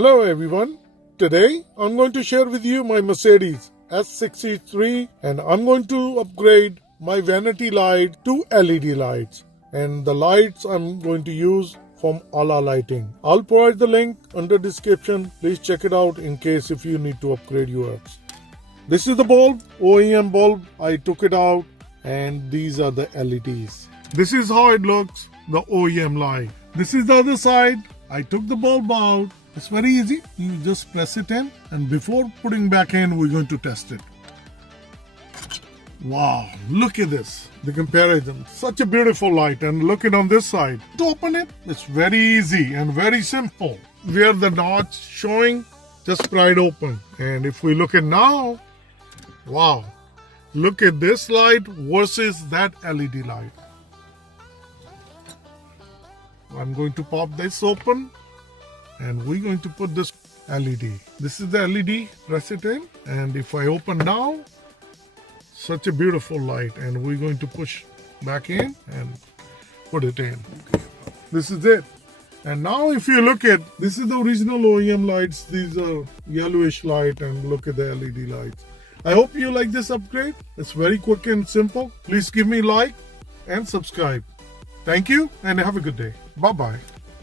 Hello everyone. Today I'm going to share with you my Mercedes S63 and I'm going to upgrade my vanity light to LED lights, and the lights I'm going to use from Ala Lighting. I'll provide the link under description. Please check it out in case if you need to upgrade yours. This is the bulb, OEM bulb. I took it out and these are the LEDs. This is how it looks, the OEM light. This is the other side. I took the bulb out. It's very easy. You just press it in, and before putting back in, we're going to test it. Wow, look at this. The comparison. Such a beautiful light. And look it on this side. To open it, it's very easy and very simple. Where the notch showing, just pry it open. And if we look at now, wow, look at this light versus that LED light. I'm going to pop this open. And we're going to put this LED. This is the LED, press it in. And if I open now, such a beautiful light. And we're going to push back in and put it in. This is it. And now if you look at, this is the original OEM lights. These are yellowish light, and look at the LED lights. I hope you like this upgrade. It's very quick and simple. Please give me a like and subscribe. Thank you and have a good day. Bye-bye.